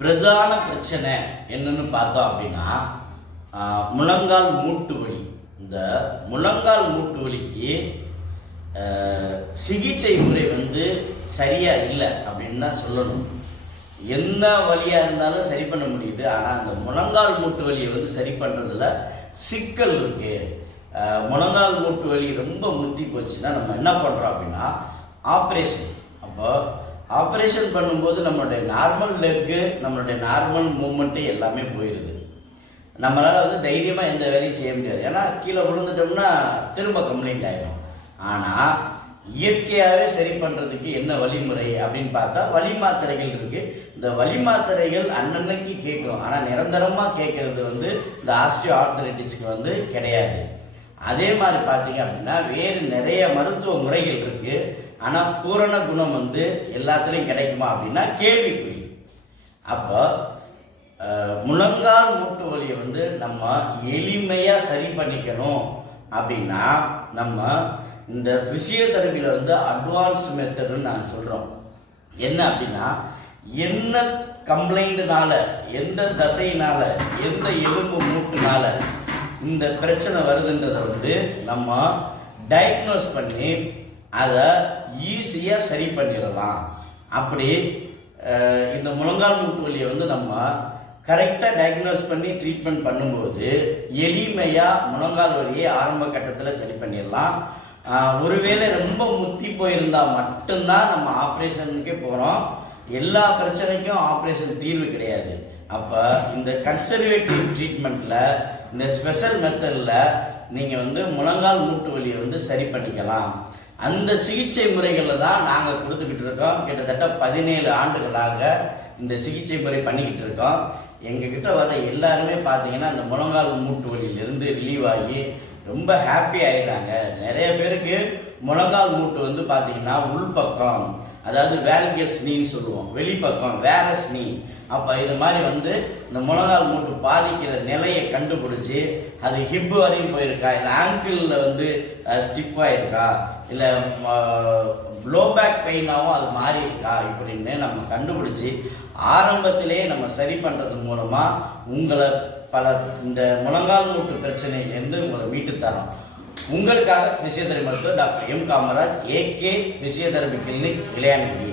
பிரதான பிரச்சனை என்னன்னு பார்த்தோம் அப்படின்னா முழங்கால் மூட்டு வலி. இந்த முழங்கால் மூட்டு வலிக்கு சிகிச்சை முறை வந்து சரியா இல்லை அப்படின்னு தான் சொல்லணும். என்ன வழியாக இருந்தாலும் சரி பண்ண முடியுது. ஆனால் அந்த முழங்கால் மூட்டு வலியை வந்து சரி பண்ணுறதுல சிக்கல் இருக்கு. முழங்கால் மூட்டு வலி ரொம்ப முத்தி போச்சுன்னா நம்ம என்ன பண்ணுறோம் அப்படின்னா ஆப்ரேஷன். அப்போ ஆப்ரேஷன் பண்ணும்போது நம்மளுடைய நார்மல் லெக்கு நம்மளுடைய நார்மல் மூமெண்ட்டு எல்லாமே போயிடுது நம்மளால் வந்து தைரியமாக எந்த வேலையும் செய்ய முடியாது. ஏன்னா கீழே விழுந்துட்டோம்னா திரும்ப கம்ப்ளைண்ட் ஆகிடும் ஆனால் இயற்கையாகவே சரி பண்ணுறதுக்கு என்ன வழிமுறை அப்படின்னு பார்த்தா வழி மாத்திரைகள் இருக்குது இந்த வழி மாத்திரைகள் அன்னன்னைக்கு கேட்கும். ஆனால் நிரந்தரமாக கேட்கறது வந்து இந்த ஆஸ்டியோ ஆர்த்தரைட்டிஸ்க்கு வந்து கிடையாது. அதே மாதிரி பார்த்தீங்க அப்படின்னா வேறு நிறைய மருத்துவ முறைகள் இருக்குது ஆனால் பூரண குணம் வந்து எல்லாத்துலேயும் கிடைக்குமா அப்படின்னா கேள்விக்குறி. அப்போ முழங்கால் மூட்டு வலியை வந்து நம்ம எளிமையாக சரி பண்ணிக்கணும் அப்படின்னா நம்ம இந்த ஃபிசியோதெரபியில் வந்து அட்வான்ஸ் மெத்தடுன்னு நாங்கள் சொல்கிறோம் என்ன அப்படின்னா என்ன கம்ப்ளைண்ட்னால எந்த தசையினால எந்த எலும்பு மூட்டுனால இந்த பிரச்சனை வருதுன்றதை வந்து நம்ம டயக்னோஸ் பண்ணி அதை ஈஸியாக சரி பண்ணிடலாம். அப்படி இந்த முழங்கால் மூட்டு வலியை வந்து நம்ம கரெக்டாக டயக்னோஸ் பண்ணி ட்ரீட்மெண்ட் பண்ணும்போது எளிமையாக முழங்கால் வலியை ஆரம்ப கட்டத்தில் சரி பண்ணிடலாம். ஒருவேளை ரொம்ப முத்தி போயிருந்தால் மட்டும்தான் நம்ம ஆப்ரேஷனுக்கே போகிறோம் எல்லா பிரச்சனைக்கும் ஆப்ரேஷன் தீர்வு கிடையாது. அப்போ இந்த கன்சர்வேட்டிவ் ட்ரீட்மெண்ட்டில் இந்த ஸ்பெஷல் மெத்தடில் நீங்கள் வந்து முழங்கால் மூட்டு வலியை வந்து சரி பண்ணிக்கலாம். அந்த சிகிச்சை முறைகளில் தான் நாங்கள் கொடுத்துக்கிட்டு இருக்கோம். கிட்டத்தட்ட பதினேழு ஆண்டுகளாக இந்த சிகிச்சை முறை பண்ணிக்கிட்டு இருக்கோம். எங்ககிட்ட வர எல்லாருமே பார்த்தீங்கன்னா அந்த முழங்கால் மூட்டு வலியிலிருந்து ரிலீவ் ஆகி ரொம்ப ஹாப்பி ஆயிடுறாங்க. நிறைய பேருக்கு முழங்கால் மூட்டு வந்து பார்த்தீங்கன்னா உள்பக்கம் அதாவது வேல்கஸ் சொல்லுவோம். வெளிப்பக்கம் வேரஸ் நீ. அப்போ இது மாதிரி வந்து இந்த முழங்கால் மூட்டு பாதிக்கிற நிலையை கண்டுபிடிச்சி அது ஹிப் வரையும் போயிருக்கா? இல்லை ஆங்கிளில் வந்து ஸ்டிஃபாக இருக்கா இல்லை லோ பேக் பெயினாகவும் அது மாறி இருக்கா இப்படின்னு நம்ம கண்டுபிடிச்சி ஆரம்பத்திலே நம்ம சரி பண்ணுறது மூலமாக உங்களை பல இந்த முழங்கால் மூட்டு பிரச்சனையிலேருந்து உங்களை மீட்டு தரோம். உங்களுக்காக பிசியோதெரபி மருத்துவர் doctor M Kamaraj AK physiotherapy clinic Ilayangudi.